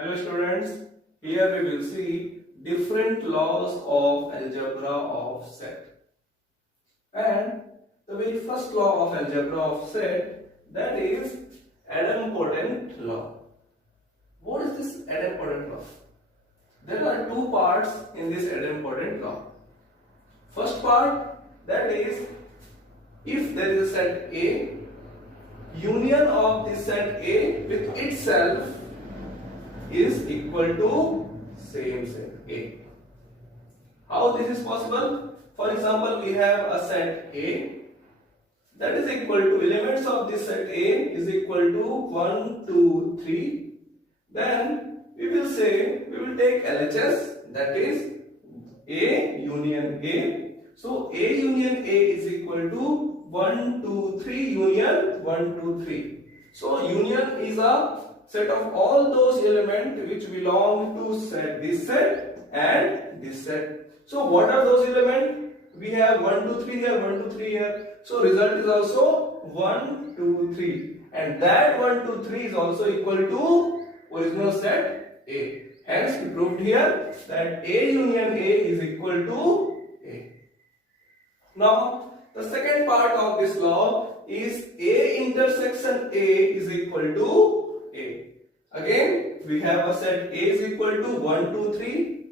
Hello students, here we will see different laws of algebra of set. And the very first law of algebra of set, that is idempotent law. What is this idempotent law? There are two parts in this idempotent law. First part, that is if there is a set A, union of this set A with itself is equal to same set A. How this is possible? For example, we have a set A that is equal to elements of this set A is equal to 1, 2, 3. Then we will take LHS, that is A union A. So A union A is equal to 1, 2, 3 union 1, 2, 3. So union is a set of all those elements which belong to this set and this set. So what are those elements? We have 1, 2, 3 here, 1, 2, 3 here. So result is also 1, 2, 3. And that 1, 2, 3 is also equal to original set A. Hence we proved here that A union A is equal to A. Now the second part of this law is A intersection A is equal to A. Again, we have a set A is equal to 1, 2, 3.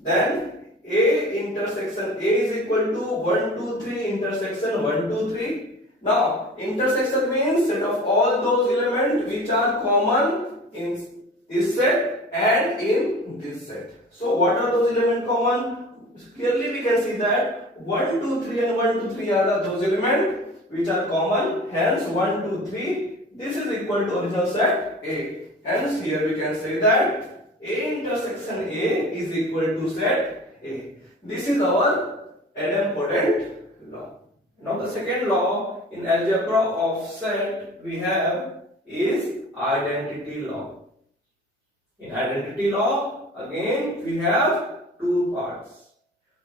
Then A intersection A is equal to 1, 2, 3 intersection 1, 2, 3. Now, intersection means set of all those elements which are common in this set and in this set. So, what are those elements common? Clearly, we can see that 1, 2, 3 and 1, 2, 3 are those elements which are common. Hence, 1, 2, 3. This is equal to original set A. Hence, here we can say that A intersection A is equal to set A. This is our idempotent law. Now, the second law in algebra of set we have is identity law. In identity law, again we have two parts.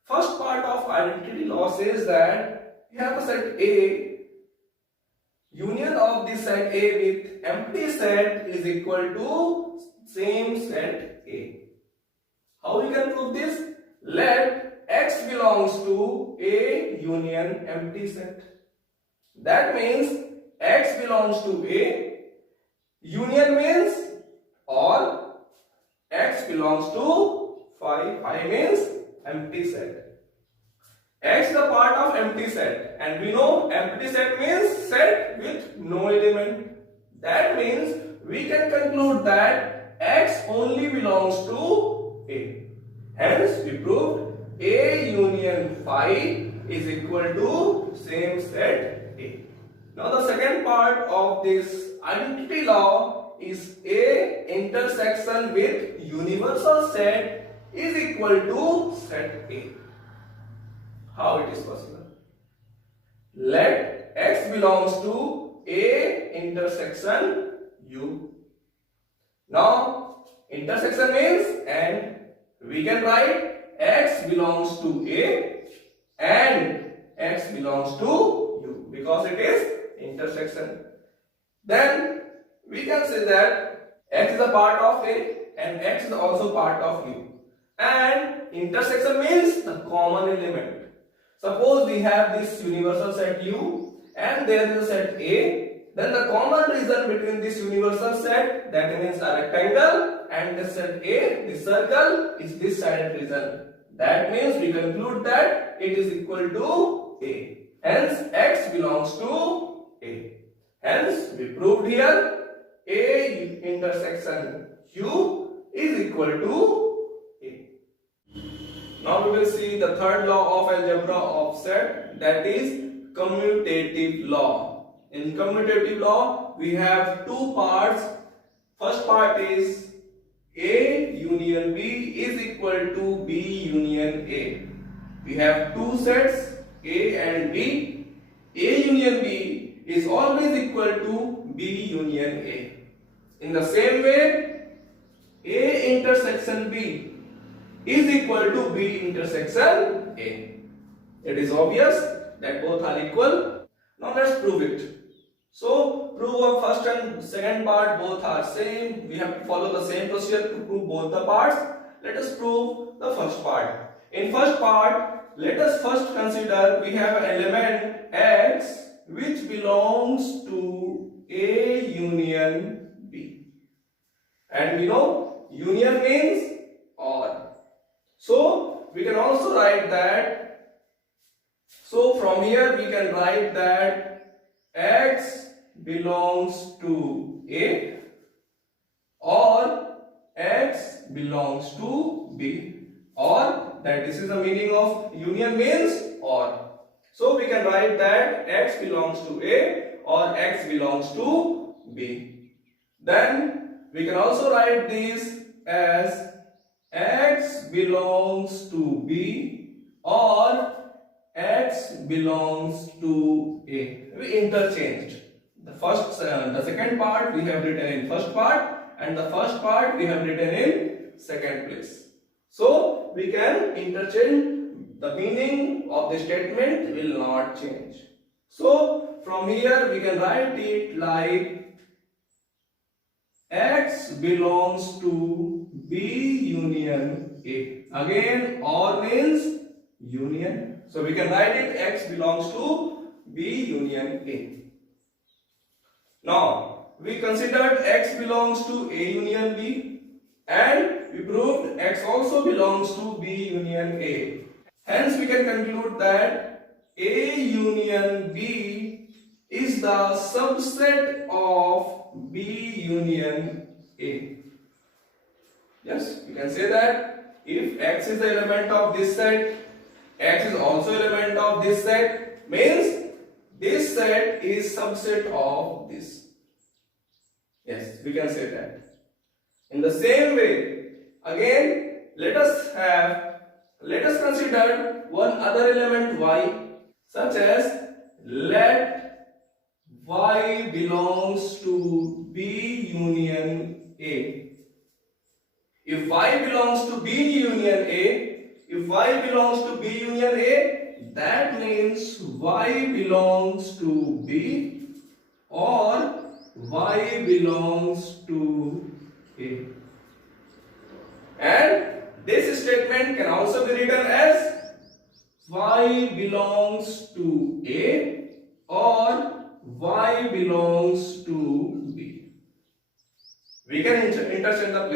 First part of identity law says that we have a set A. Union of this set A with empty set is equal to same set A. How we can prove this? Let X belongs to A union empty set. That means X belongs to A. Union means or X belongs to phi. Phi means empty set. X is a part of empty set, and we know empty set means set with no element. That means we can conclude that X only belongs to A. Hence we proved A union phi is equal to same set A. Now the second part of this identity law is A intersection with universal set is equal to set A. How it is possible? Let X belongs to A intersection U. Now, intersection means and we can write X belongs to A and X belongs to U because it is intersection. Then we can say that X is a part of A and X is also part of U. And intersection means the common element. Suppose we have this universal set U and there is a set A, then the common region between this universal set, that means a rectangle, and the set A, this circle, is this sided region. That means we conclude that it is equal to A. Hence X belongs to A. Hence we proved here A intersection U is equal to A. Now we will see the third law of algebra of set, that is commutative law. In commutative law we have two parts. First part is A union B is equal to B union A. We have two sets A and B. A union B is always equal to B union A. In the same way, A intersection B is equal to B intersection A. It is obvious that both are equal. Now let's prove it. So prove of first and second part both are same. We have to follow the same procedure to prove both the parts. Let us prove the first part. In first part, let us first consider we have an element x which belongs to A union B. And we know union means OR. So we can also write that. So from here we can write that x belongs to A or x belongs to B, or that this is the meaning of union means or. So we can write that x belongs to A or x belongs to B. Then we can also write this as x belongs to B or x belongs to A. We interchanged. The second part we have written in first part and the first part we have written in second place. So we can interchange, the meaning of the statement will not change. So from here we can write it like x belongs to B union A. Again OR means union. So we can write it x belongs to B union A. Now we considered x belongs to A union B and we proved x also belongs to B union A. Hence we can conclude that A union B is the subset of B union A. Yes, we can say that if x is the element of this set, x is also element of this set, means this set is subset of this. Yes, we can say that. In the same way, again, let us consider one other element y, such as let y belongs to B union A. If y belongs to B union A, that means y belongs to B or y belongs to A. And this statement can also be written as y belongs to A or y belongs to B. We can interchange the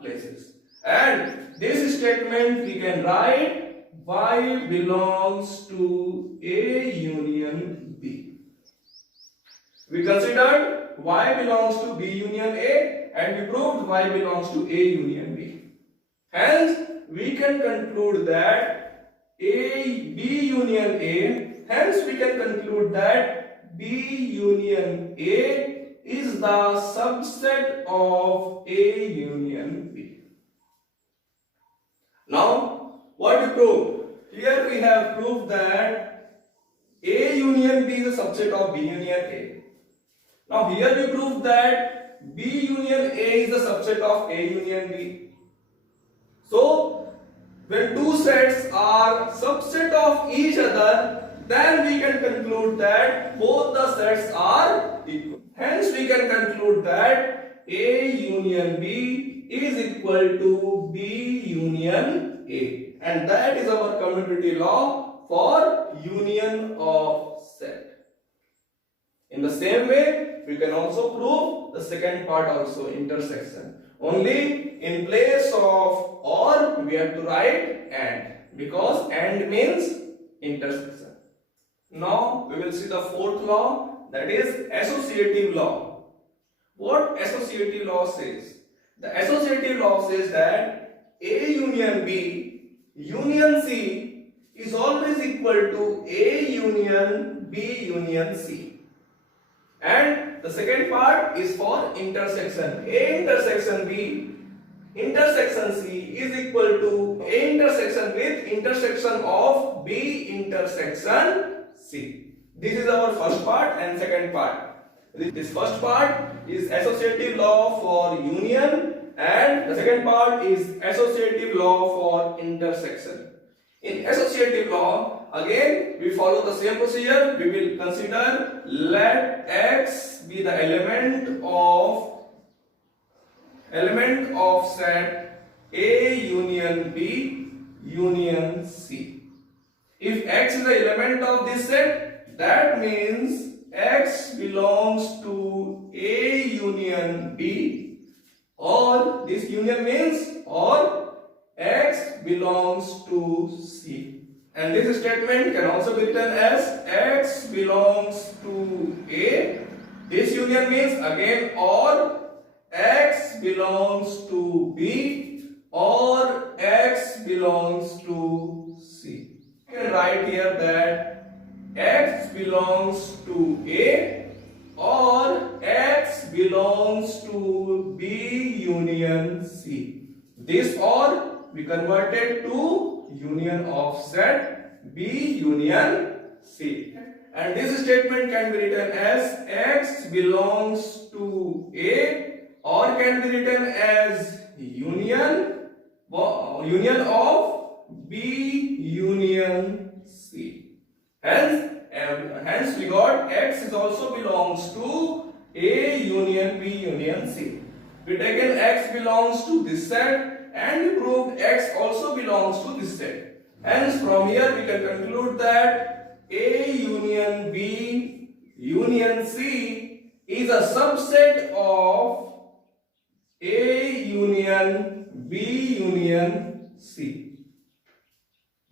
places. And this statement we can write y belongs to A union B. We considered y belongs to B union A and we proved y belongs to A union B. Hence we can conclude that B union A, hence we can conclude that B union A is the subset of A union B. Now, what we proved? Here we have proved that A union B is a subset of B union A. Now, here we proved that B union A is a subset of A union B. So, when two sets are subset of each other, then we can conclude that both the sets are equal. Hence, we can conclude that A union B is equal to B union A. And that is our commutative law for union of set. In the same way, we can also prove the second part also, intersection. Only in place of or, we have to write and, because and means intersection. Now, we will see the fourth law, that is associative law. What associative law says? The associative law says that A union B union C is always equal to A union B union C. And the second part is for intersection. A intersection B intersection C is equal to A intersection with intersection of B intersection C. This is our first part and second part. This first part is associative law for union and the second part is associative law for intersection. In associative law, again we follow the same procedure. We will consider let X be the element of set A union B union C. If X is the element of this set, that means X belongs to A union B, or this union means or X belongs to C. And this statement can also be written as X belongs to A. This union means again or X belongs to B or X belongs to C. You can write here that X belongs to A or X belongs to B union C. This or we converted to union of set B union C. And this statement can be written as X belongs to A or can be written as union of B union C. Hence we got X is also belongs to A union B union C. We taken X belongs to this set and we proved X also belongs to this set. Hence from here we can conclude that A union B union C is a subset of A union B union C.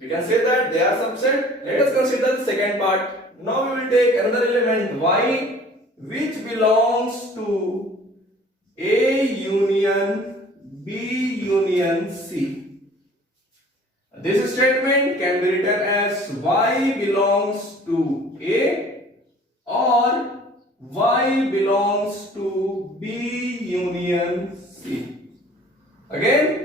We can say that they are subset. Let us consider the second part. Now we will take another element Y which belongs to A union B union C. This statement can be written as Y belongs to A or Y belongs to B union C. Again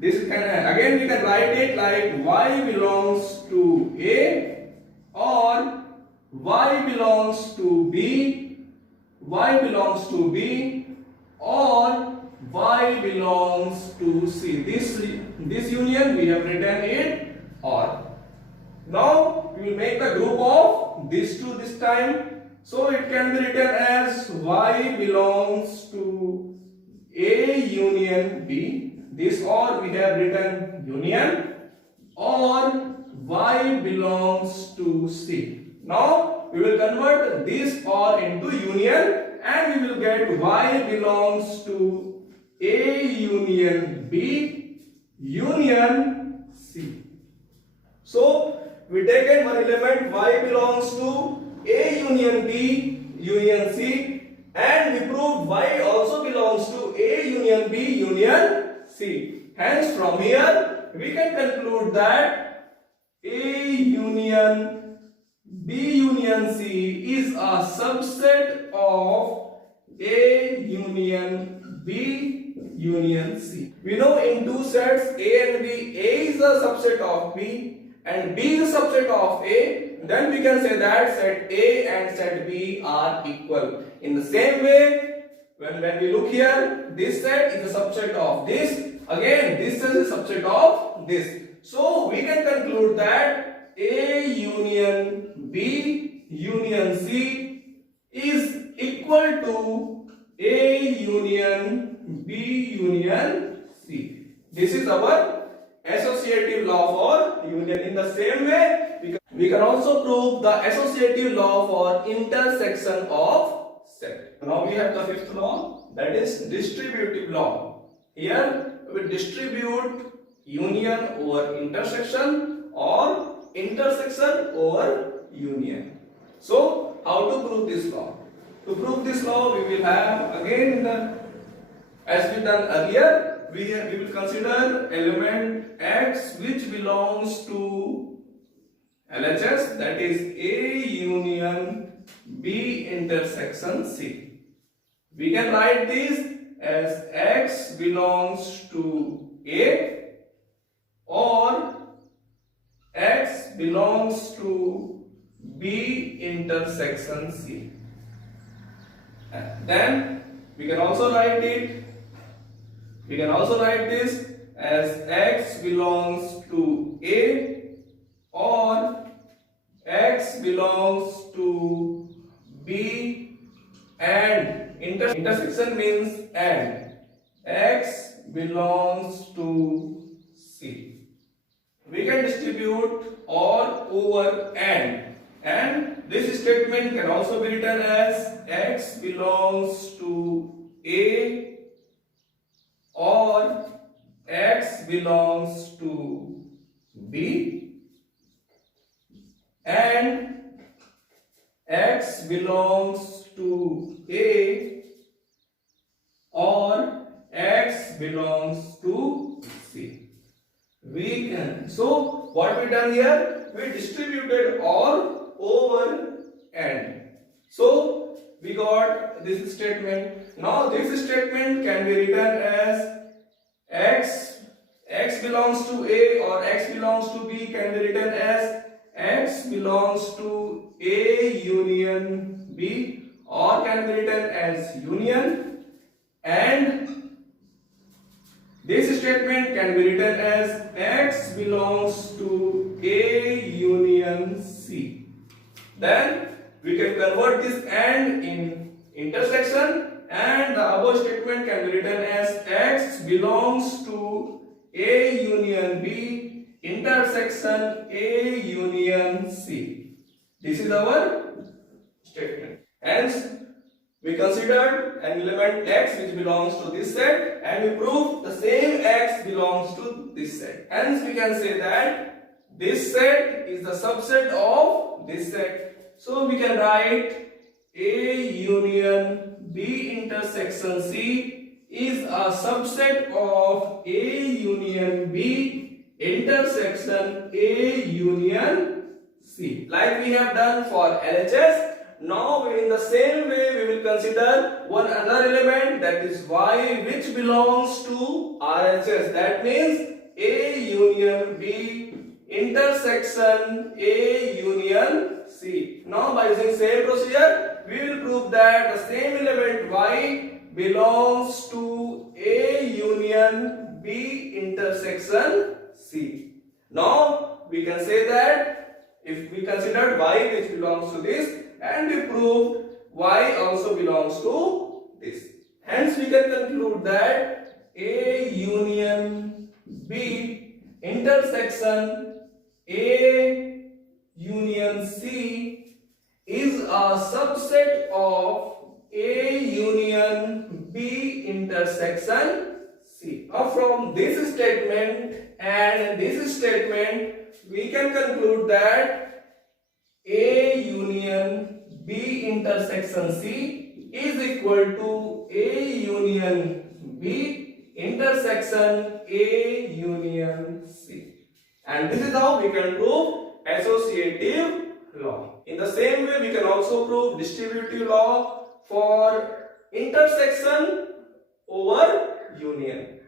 we can write it like Y belongs to A or Y belongs to B, Y belongs to B or Y belongs to C. This union we have written it or. Now we will make the group of these two this time. So it can be written as Y belongs to A union B. This or we have written union or Y belongs to C. Now we will convert this or into union and we will get Y belongs to A union B union C. So we taken one element Y belongs to A union B union C and we proved Y also belongs to A union B union C. Hence from here we can conclude that A union B union C is a subset of A union B union C. We know in two sets A and B, A is a subset of B and B is a subset of A. Then we can say that set A and set B are equal. In the same way, when we look here, this set is a subset of this. Again, this set is a subset of this. So we can conclude that A union B union C is equal to A union B union C. This is our associative law for union. In the same way, we can also prove the associative law for intersection of set. Now we have the fifth law, that is distributive law. Here we distribute union over intersection or intersection over union. So how to prove this law? To prove this law, we will have again as we done earlier, we will consider element X which belongs to LHS, that is A union B intersection C. We can write this as X belongs to A or X belongs to B intersection C. And then we can also write this as X belongs to A or X belongs to B and intersection means and X belongs to C. We can distribute or over and this statement can also be written as X belongs to A or X belongs to B and X belongs to A or X belongs to C. We can, so what we done here, we distributed or over and. So we got this statement. Now this statement can be written as X belongs to A or X belongs to B can be written as X belongs to A union B or can be written as union, and this statement can be written as X belongs to A union C. Then we can convert this and in intersection, and the above statement can be written as X belongs to A union B intersection A union C. This is our statement. Hence, we considered an element X which belongs to this set and we proved the same X belongs to this set. Hence, we can say that this set is the subset of this set. So, we can write A union B intersection C is a subset of A union B intersection A union C. Like we have done for LHS. Now in the same way we will consider one other element, that is Y, which belongs to RHS. That means A union B intersection A union C. Now by using same procedure we will prove that the same element Y belongs to A union B intersection C. Now we can say that if we consider Y which belongs to this, and we proved Y also belongs to this. Hence we can conclude that A union B intersection A union C is a subset of A union B intersection C. Now from this statement and this statement we can conclude that A union B intersection C is equal to A union B intersection A union C. And this is how we can prove associative law. In the same way we can also prove distributive law for intersection over union.